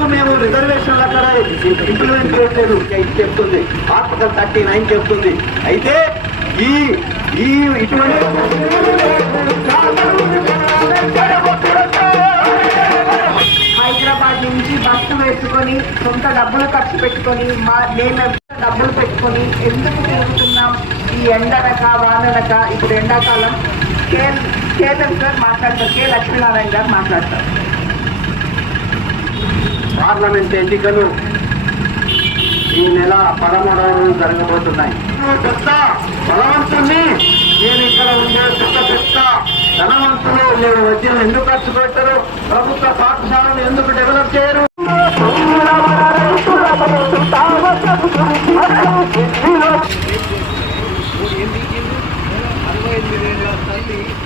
వరకు మేము రిజర్వేషన్ అక్కడ ఇంప్లిమెంట్ చేయట్లేదు. చెప్తుంది. ఆర్టికల్ థర్టీ నైన్ చెప్తుంది. అయితే ఈ ఈ ఇటువంటి హైదరాబాద్ నుంచి బస్సు వేసుకొని సొంత డబ్బులు ఖర్చు పెట్టుకొని మా మేము డబ్బులు పెట్టుకొని ఎందుకు తిరుగుతున్నాం? ఈ ఎండనక వాననక ఇప్పుడు ఎండాకాలం. కే కేతన్ సార్ మాట్లాడతారు. కే లక్ష్మీనారాయణ గారు మాట్లాడతారు. పార్లమెంట్ ఎన్నికలు ఈ నెల పదమూడవ రోజు జరగబోతున్నాయి. పెద్ద బలవంతుణ్ణి. నేను ఇక్కడ ఉండే పెద్ద పెద్ద ధనవంతులు నేను వచ్చిన ఎందుకు ఖర్చు పెట్టరు? ప్రభుత్వ పాఠశాలను ఎందుకు డెవలప్ చేయరు?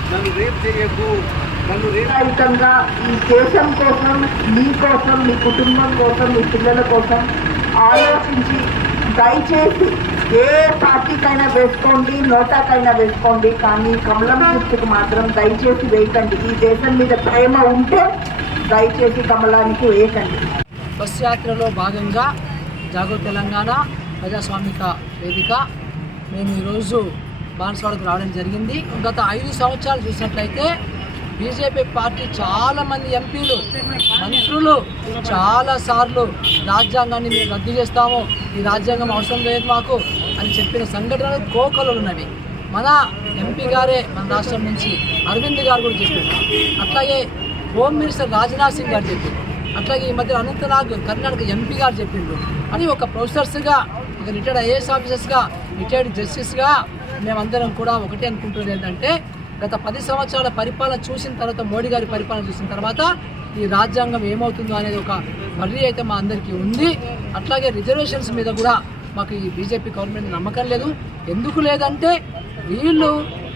తను రేపు చేయకు. రహితంగా ఈ దేశం కోసం మీ కోసం మీ కుటుంబం కోసం మీ పిల్లల కోసం ఆలోచించి దయచేసి ఏ పార్టీకైనా వేసుకోండి నోటాకైనా వేసుకోండి కానీ కమలం గుర్తుకు మాత్రం దయచేసి వేయకండి. ఈ దేశం మీద ప్రేమ ఉంటే దయచేసి కమలానికి వేయకండి. బస్ యాత్రలో భాగంగా జాగో తెలంగాణ ప్రజాస్వామిక వేదిక. మేము ఈరోజు బాన్స్వాడకు రావడం జరిగింది. గత ఐదు సంవత్సరాలు చూసినట్లయితే బీజేపీ పార్టీ చాలా మంది ఎంపీలు మంత్రులు చాలా సార్లు రాజ్యాంగాన్ని మేము రద్దు చేస్తాము ఈ రాజ్యాంగం అవసరం లేదు మాకు అని చెప్పిన సంఘటనలు కోకలు ఉన్నవి. మన ఎంపీ గారే మన రాష్ట్రం నుంచి అరవింద్ గారు కూడా చెప్పారు. అట్లాగే హోమ్ మినిస్టర్ రాజ్నాథ్ సింగ్ గారు చెప్పారు. అట్లాగే ఈ మధ్య అనంతనాగ్ కర్ణాటక ఎంపీ గారు చెప్పిండ్రు అని ఒక ప్రొఫెసర్స్గా ఒక రిటైర్డ్ ఐఏఎస్ ఆఫీసర్స్గా రిటైర్డ్ జస్టిస్గా మేమందరం కూడా ఒకటే అనుకుంటున్నది ఏంటంటే గత పది సంవత్సరాల పరిపాలన చూసిన తర్వాత మోడీ గారి పరిపాలన చూసిన తర్వాత ఈ రాజ్యాంగం ఏమవుతుందో అనేది ఒక వర్రీ అయితే మా అందరికీ ఉంది. అట్లాగే రిజర్వేషన్స్ మీద కూడా మాకు ఈ బీజేపీ గవర్నమెంట్ నమ్మకం లేదు. ఎందుకు లేదంటే వీళ్ళు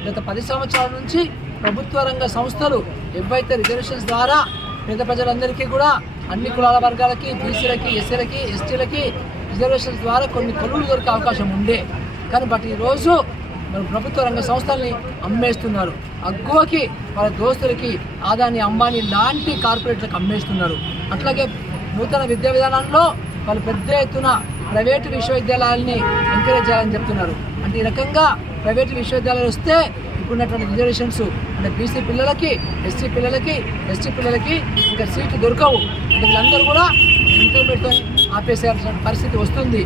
గత పది సంవత్సరాల నుంచి ప్రభుత్వ రంగ సంస్థలు ఎవైతే రిజర్వేషన్స్ ద్వారా పేద ప్రజలందరికీ కూడా అన్ని కులాల వర్గాలకి బీసీలకి ఎస్సీలకి ఎస్టీలకి రిజర్వేషన్స్ ద్వారా కొన్ని కొలువులు దొరికే అవకాశం ఉండే. కానీ బట్ ఈరోజు మన ప్రభుత్వ రంగ సంస్థల్ని అమ్మేస్తున్నారు. అగ్గువకి వాళ్ళ దోస్తులకి ఆదాని అంబానీ లాంటి కార్పొరేట్లకు అమ్మేస్తున్నారు. అట్లాగే నూతన విద్యా విధానంలో వాళ్ళు పెద్ద ఎత్తున ప్రైవేటు విశ్వవిద్యాలయాల్ని ఎంకరేజ్ చేయాలని చెప్తున్నారు. అంటే ఈ రకంగా ప్రైవేటు విశ్వవిద్యాలయాలు వస్తే ఇప్పుడున్నటువంటి రిజర్వేషన్స్ అంటే బీసీ పిల్లలకి ఎస్సీ పిల్లలకి ఎస్టీ పిల్లలకి ఇంకా సీట్లు దొరకవు. అంటే వీళ్ళందరూ కూడా ఇంటర్మీడియట్తో ఆపేసే పరిస్థితి వస్తుంది.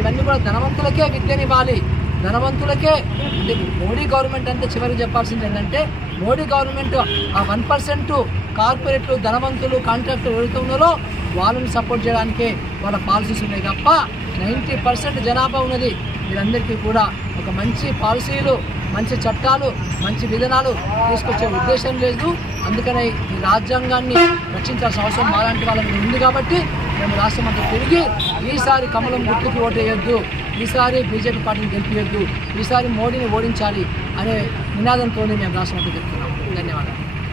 ఇవన్నీ కూడా ధనవంతులకే విద్యనివ్వాలి ధనవంతులకే మోడీ గవర్నమెంట్ అంటే చివరికి చెప్పాల్సింది ఏంటంటే మోడీ గవర్నమెంట్ ఆ వన్ పర్సెంట్ కార్పొరేట్లు ధనవంతులు కాంట్రాక్టర్ ఎవరైతే ఉన్నారో వాళ్ళని సపోర్ట్ చేయడానికే వాళ్ళ పాలసీస్ ఉన్నాయి తప్ప నైంటీ పర్సెంట్ జనాభా ఉన్నది. వీరందరికీ కూడా ఒక మంచి పాలసీలు మంచి చట్టాలు మంచి విధానాలు తీసుకొచ్చే ఉద్దేశం లేదు. అందుకనే ఈ రాజ్యాంగాన్ని రక్షించాల్సిన అవసరం మాలాంటి వాళ్ళకి ఉంది కాబట్టి మేము రాష్ట్రం అంతా తిరిగి ఈసారి కమలం గుర్తుకు ఓటేయొద్దు ఈసారి బీజేపీ పార్టీని గెలిపియద్దు ఈసారి మోడీని ఓడించాలి అనే నినాదంతోనే మేము రాష్ట్రంలో అంతా చెప్తున్నాం. ధన్యవాదాలు.